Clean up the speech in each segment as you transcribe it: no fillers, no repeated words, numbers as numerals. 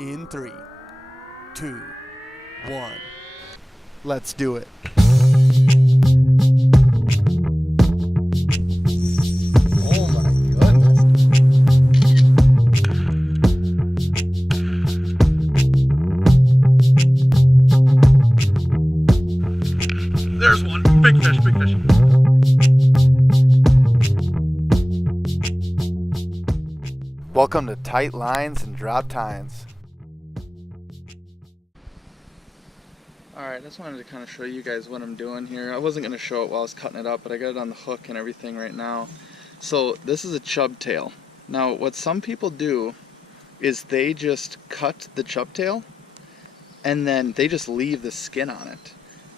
In 3, 2, 1. Let's do it. Oh my goodness. There's one. Big fish, big fish. Welcome to Tight Lines and Drop Tines. Alright, I just wanted to kind of show you guys what I'm doing here. I wasn't going to show it while I was cutting it up, but I got it on the hook and everything right now. So this is a chub tail. Now what some people do is they just cut the chub tail and then they just leave the skin on it.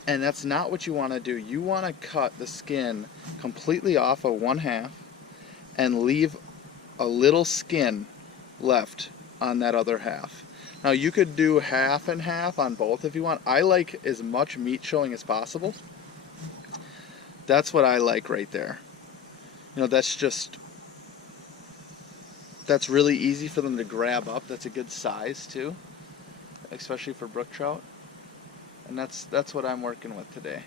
And that's not what you want to do. You want to cut the skin completely off of one half and leave a little skin left on that other half. Now you could do half and half on both if you want. I like as much meat showing as possible. That's what I like right there. You know, that's really easy for them to grab up. That's a good size too, especially for brook trout. And that's what I'm working with today.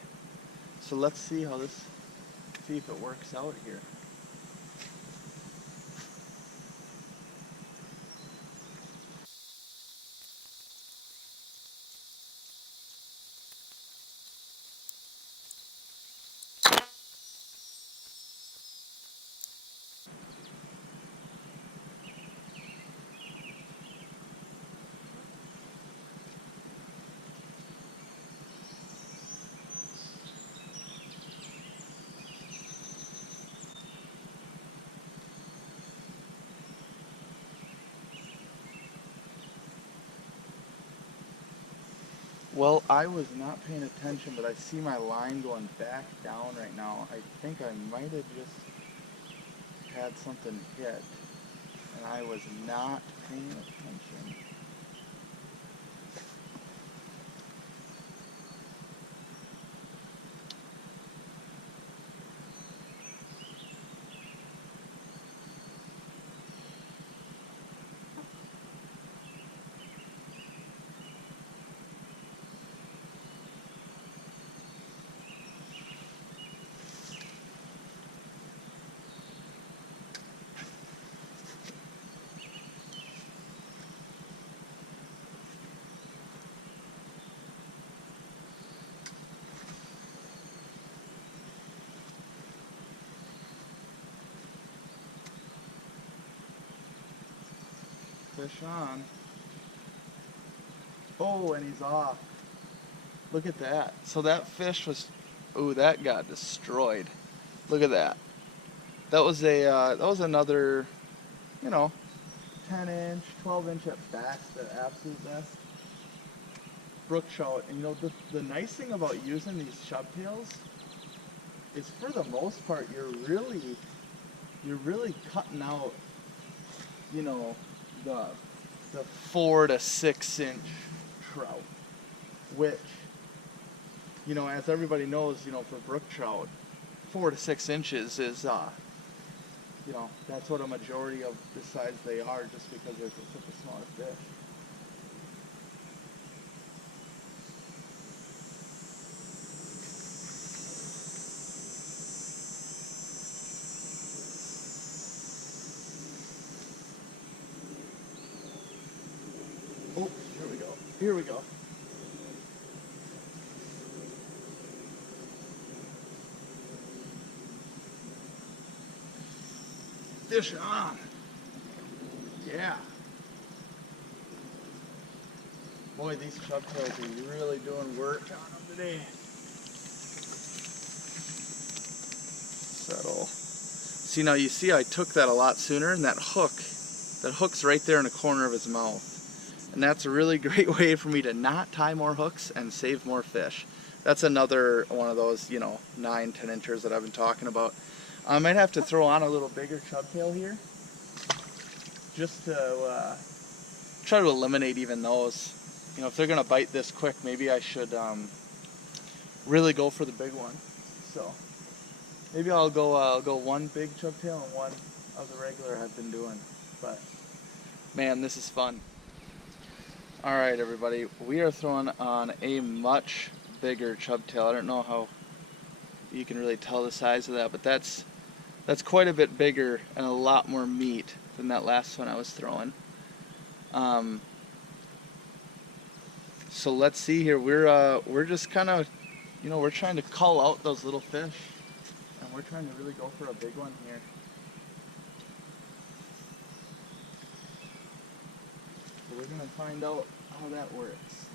So let's see if it works out here. Well, I was not paying attention, but I see my line going back down right now. I think I might have just had something hit, and I was not paying attention. Fish on. Oh, and he's off. Look at that. So that fish was, ooh, that got destroyed. Look at that. That was another, 10-inch, 12-inch at best, at absolute best. Brook trout. And the nice thing about using these chub tails is, for the most part, you're really cutting out, the 4 to 6 inch trout, which, as everybody knows, for brook trout, 4 to 6 inches is, that's what a majority of the size they are, just because they're such a smaller fish. Oh, here we go. Here we go. Fish on. Yeah. Boy, these chub tails are really doing work on them today. Settle. See, now you see I took that a lot sooner, and that hook's right there in the corner of his mouth. And that's a really great way for me to not tie more hooks and save more fish. That's another one of those, 9, 10 inchers that I've been talking about. I might have to throw on a little bigger chub tail here, just to try to eliminate even those. If they're gonna bite this quick, maybe I should really go for the big one. So maybe I'll go one big chub tail and one of the regular I've been doing. But man, this is fun. Alright everybody, we are throwing on a much bigger chub tail. I don't know how you can really tell the size of that, but that's quite a bit bigger and a lot more meat than that last one I was throwing. So let's see here. We're just kind of, we're trying to cull out those little fish, and we're trying to really go for a big one here. So we're gonna find out how that works.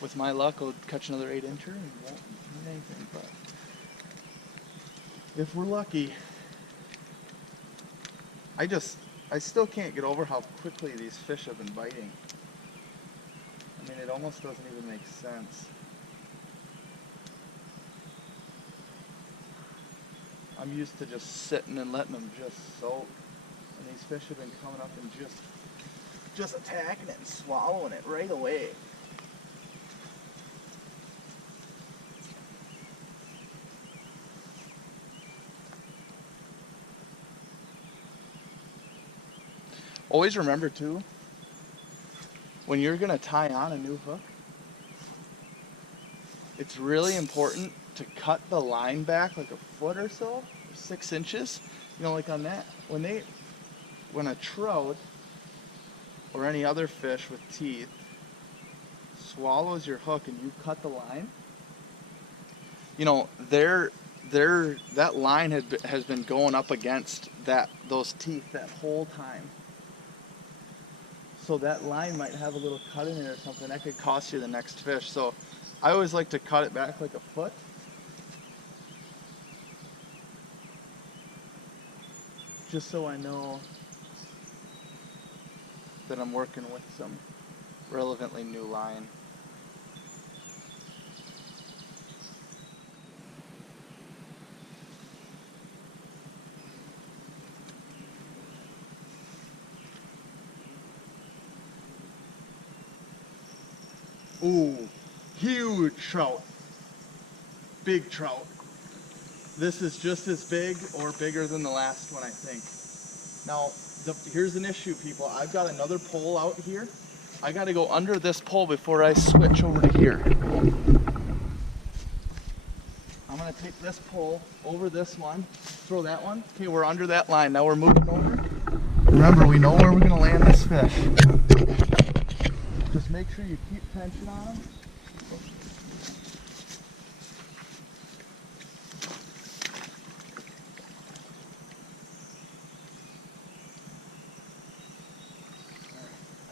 With my luck, I'll catch another 8-incher and won't mean anything, but if we're lucky, I still can't get over how quickly these fish have been biting. I mean, it almost doesn't even make sense. I'm used to just sitting and letting them just soak, and these fish have been coming up and just attacking it and swallowing it right away. Always remember too, when you're gonna tie on a new hook, it's really important to cut the line back like a foot or so, or 6 inches. Like on that, when a trout or any other fish with teeth swallows your hook and you cut the line, that line has been going up against those teeth that whole time. So that line might have a little cut in it or something. That could cost you the next fish. So I always like to cut it back like a foot. Just so I know that I'm working with some relevantly new line. Ooh, huge trout. Big trout. This is just as big or bigger than the last one, I think. Now, here's an issue, people. I've got another pole out here. I got to go under this pole before I switch over to here. I'm going to take this pole over this one, throw that one. Okay, we're under that line. Now we're moving over. Remember, we know where we're going to land this fish. Just make sure you keep tension on them.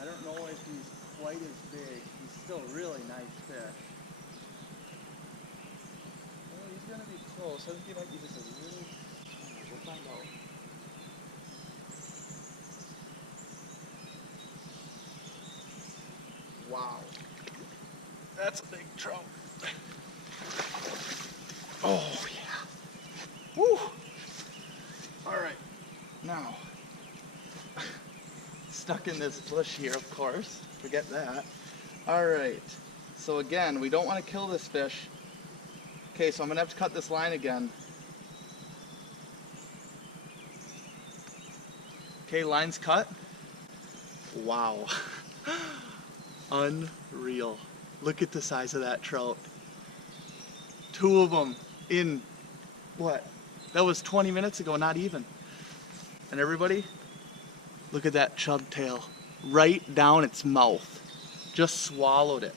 I don't know if he's quite as big. He's still a really nice fish. Well, he's going to be close. I think he might be just a little... We'll find out. Wow. That's a big trout. Oh, yeah. Woo! Alright. Now, stuck in this bush here, of course. Forget that. Alright. So again, we don't want to kill this fish. Okay, so I'm going to have to cut this line again. Okay, line's cut. Wow. Unreal. Look at the size of that trout. 2 of them in, what? That was 20 minutes ago, not even. And everybody, look at that chub tail. Right down its mouth. Just swallowed it.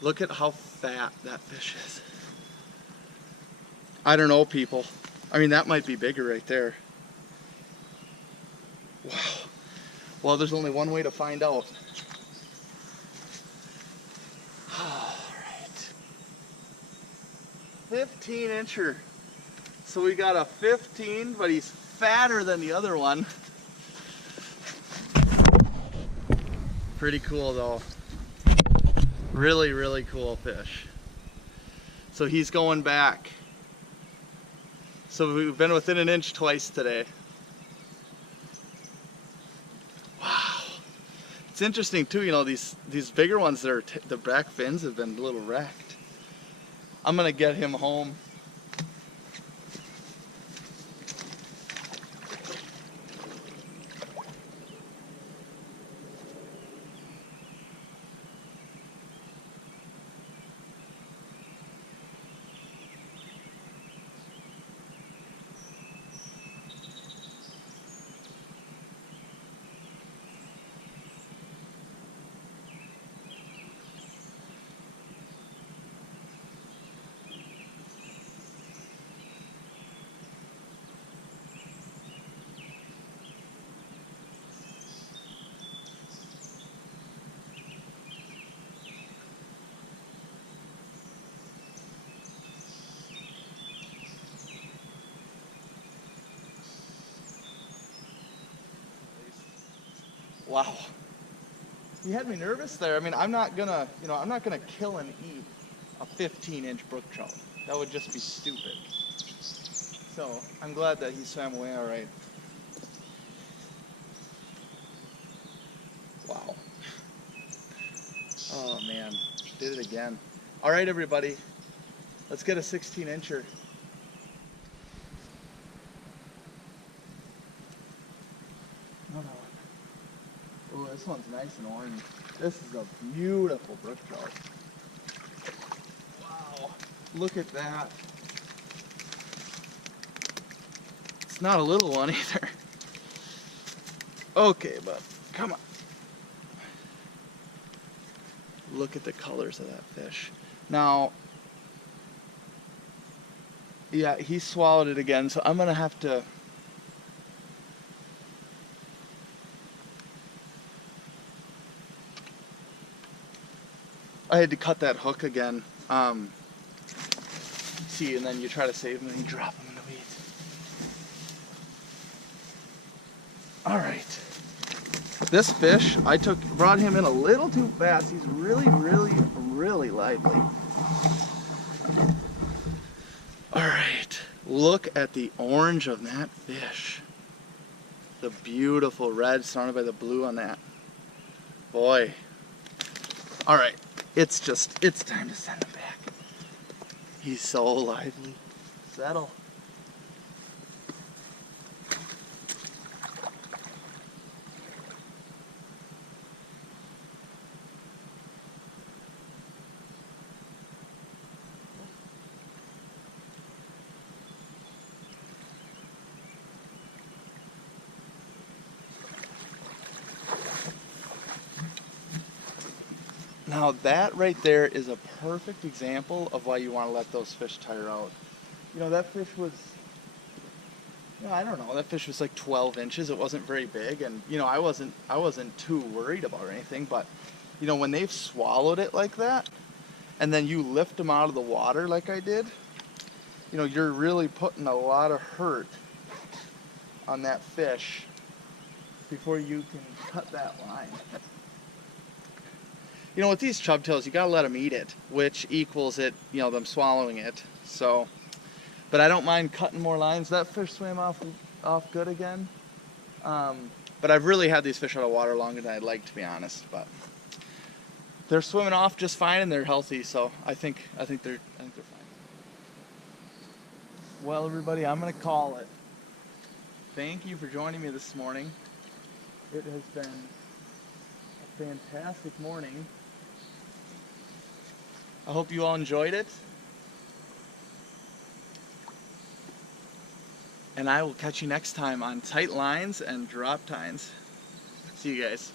Look at how fat that fish is. I don't know, people. I mean, that might be bigger right there. Wow. Well, there's only one way to find out. Alright. 15-incher. So we got a 15, but he's fatter than the other one. Pretty cool though. Really, really cool fish. So he's going back. So we've been within an inch twice today. It's interesting too, these bigger ones that are the back fins have been a little wrecked. I'm gonna get him home. Wow. You had me nervous there. I mean, I'm not gonna kill and eat a 15-inch brook trout. That would just be stupid. So I'm glad that he swam away all right. Wow. Oh man, did it again. All right, everybody, let's get a 16-incher. No. Oh, this one's nice and orange. This is a beautiful brook trout. Wow, look at that. It's not a little one either. Okay, bud, come on. Look at the colors of that fish. Now, yeah, he swallowed it again, so I'm gonna have to. I had to cut that hook again. See, and then you try to save him and you drop him in the weeds. All right. This fish, brought him in a little too fast. He's really, really, really lively. All right, look at the orange of that fish. The beautiful red surrounded by the blue on that. Boy. All right, it's time to send him back. He's so lively. Settle. Now that right there is a perfect example of why you want to let those fish tire out. You know, that fish was, I don't know, that fish was like 12 inches. It wasn't very big, and I wasn't too worried about anything, but when they've swallowed it like that, and then you lift them out of the water like I did, you're really putting a lot of hurt on that fish before you can cut that line. With these chubtails, you gotta let them eat it, which equals it, them swallowing it. So, but I don't mind cutting more lines. That fish swam off good again. But I've really had these fish out of water longer than I'd like, to be honest. But they're swimming off just fine and they're healthy. So I think they're fine. Well, everybody, I'm gonna call it. Thank you for joining me this morning. It has been a fantastic morning. I hope you all enjoyed it. And I will catch you next time on Tight Lines and Drop Tines. See you guys.